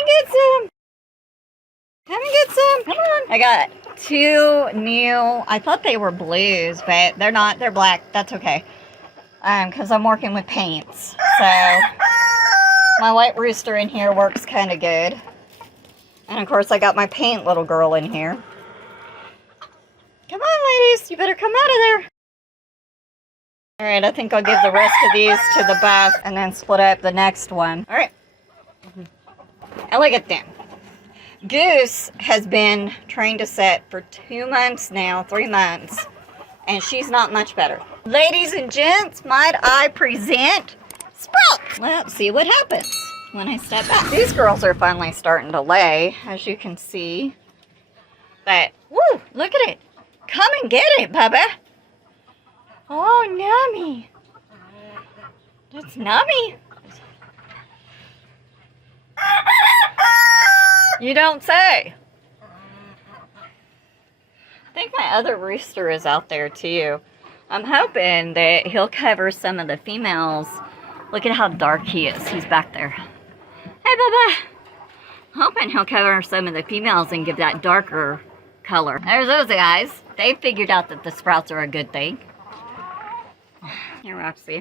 and get some. Come and get some. Come on. I got 2 new, I thought they were blues, but they're not. They're black. That's okay. Because I'm working with paints. So, my white rooster in here works kind of good. And of course, I got my paint little girl in here. Come on, ladies. You better come out of there. Alright, I think I'll give the rest of these to the bath and then split up the next one. Alright. And look at them. Goose has been trained to set for 2 months now, 3 months. And she's not much better. Ladies and gents, might I present Sprout? Let's see what happens when I step back. These girls are finally starting to lay, as you can see. But, woo, look at it. Come and get it, Bubba. Oh, Nummy. That's Nummy. You don't say. I think my other rooster is out there too. I'm hoping that he'll cover some of the females. Look at how dark he is. He's back there. Hey, Bubba. Hoping he'll cover some of the females and give that darker color. There's those guys. They figured out that the sprouts are a good thing. Here, Roxy.